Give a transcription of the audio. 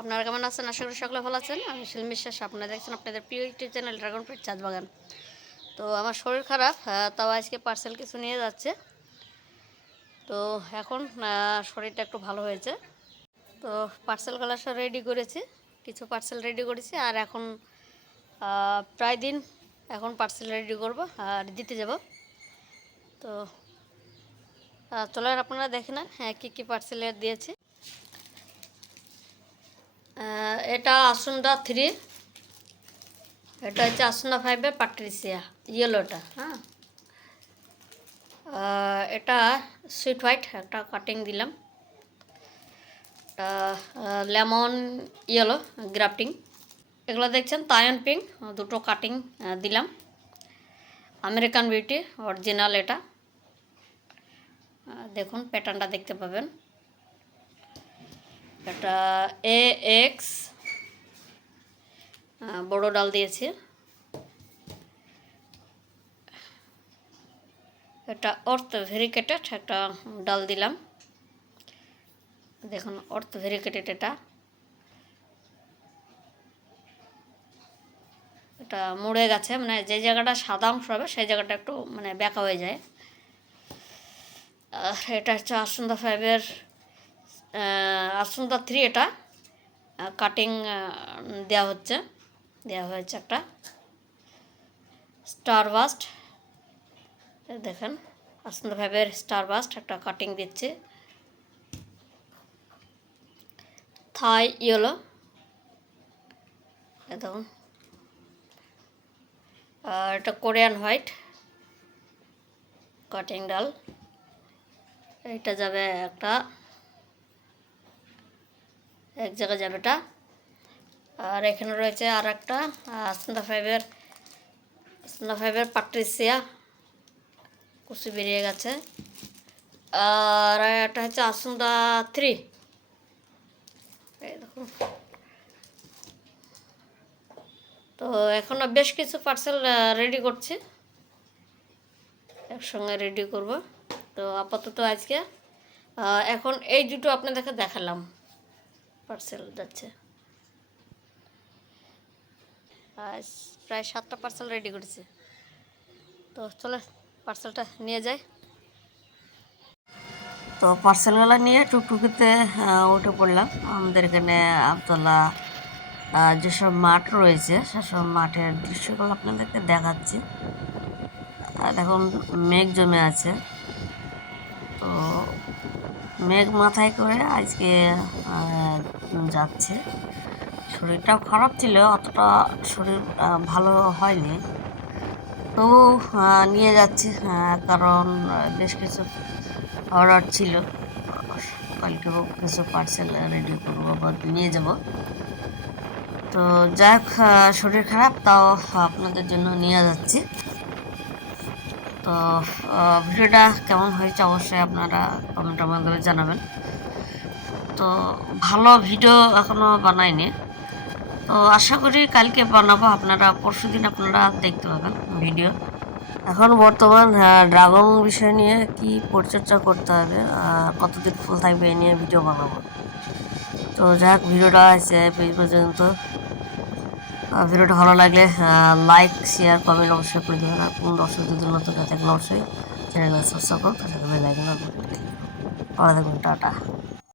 আপনারা কেমন আছেন? আশা করি সকলে ভালো আছেন। আমি শিল্মী বিশ্বাস। আপনারা দেখছেন আপনাদের প্রিয় ইউটিউব চ্যানেল ড্রাগন ফ্রুট চাঁদ বাগান। তো আমার শরীর খারাপ তাও আজকে পার্সেল কিছু নিয়ে যাচ্ছে। তো এখন শরীরটা একটু ভালো হয়েছে। তো পার্সেল পার্সেলগুলো সব রেডি করেছি। কিছু পার্সেল রেডি করেছি আর এখন প্রায় দিন এখন পার্সেল রেডি করব আর দিতে যাব। তো চলেন আপনারা দেখে নেন হ্যাঁ কী কী পার্সেলের দিয়েছি। এটা আসুন্দা থ্রি এটা হচ্ছে আসুন্দা ফাইভের পাট্রিসিয়া ইয়েলোটা হ্যাঁ। এটা সুইট হোয়াইট একটা কাটিং দিলাম। লেমন ইয়েলো গ্রাফটিং এগুলো দেখছেন? তায়ন পিঙ্ক দুটো কাটিং দিলাম। আমেরিকান বিউটি অরিজিনাল এটা। দেখুন প্যাটার্নটা দেখতে পাবেন। এটা এ এক্স বড় ডাল দিয়েছি। এটা অর্থ ভেরিকেটেড একটা ডাল দিলাম। দেখুন, অর্থ ভেরিকেটেড এটা। এটা মুড়ে গেছে মানে যে জায়গাটা সাদা অংশ হবে, সেই জায়গাটা একটু মানে বেঁকা হয়ে যায়। আর এটা হচ্ছে আসন্দা ফাইভের আসন্দা থ্রি এটা। কাটিং দেওয়া হচ্ছে। দেওয়া হয়েছে একটা। স্টার বাস্ট দেখেন আসন্দা ফাইভের স্টার বাস্ট একটা কাটিং দিচ্ছে। থাই ইয়েলো দেখুন। আর এটা কোরিয়ান হোয়াইট কাটিং ডাল। এটা যাবে একটা এক জায়গায় যাবে এটা আর এখানে রয়েছে আর একটা আসন্দা ফাইভের আসন্দা ফাইভের পাট্রিসিয়া কুচি বেরিয়ে গেছে। আর এটা হচ্ছে আসন্দা থ্রি দেখুন তো এখনও বেশ কিছু পার্সেল রেডি করছি। একসঙ্গে রেডি করব। তো আপাতত আজকে এখন এই দুটো আপনাদেরকে দেখালাম। পার্সেল যাচ্ছে। প্রায় সাতটা পার্সেল রেডি করেছি। তো চলে পার্সেলটা নিয়ে যাই। তো পার্সেলগুলো নিয়ে টুকটুকিতে উঠে পড়লাম। আমাদের এখানে আমতলা যেসব মাঠ রয়েছে, সেসব মাঠের দৃশ্যগুলো আপনাদেরকে দেখাচ্ছি। আর এখন মেঘ জমে আছে। তো মেঘ মাথায় করে আজকে যাচ্ছে। শরীরটাও খারাপ ছিল, অতটা শরীর ভালো হয়নি। তবু নিয়ে যাচ্ছি কারণ বেশ কিছু অর্ডার ছিল। কালকেও কিছু পার্সেল রেডি করব বা নিয়ে যাব। তো যাই শরীর খারাপ, তাও আপনাদের জন্য নিয়ে যাচ্ছি। তো ভিডিওটা কেমন হয়েছে অবশ্যই আপনারা কমেন্টের মাধ্যমে জানাবেন। তো, ভালো ভিডিও এখনও বানাইনি। তো, আশা করি কালকে বানাবো। আপনারা পরশু দিন আপনারা দেখতে পাবেন ভিডিও। এখন বর্তমান ড্রাগন বিষয় নিয়ে কি পরিচর্যা করতে হবে কতদিন ফুল থাকবে এ নিয়ে ভিডিও বানাবো। তো যাই হোক ভিডিওটা আছে এই পর্যন্ত। ভিডিওটা ভালো লাগলে লাইক শেয়ার কমেন্ট অবশ্যই করে দেবেন। আর কোনো দর্শক যদি নতুন হয়ে থাকলে অবশ্যই চ্যানেল সাবস্ক্রাইব করুন তার সাথে বেল আইকন ভালো থাকবেন, টাটা।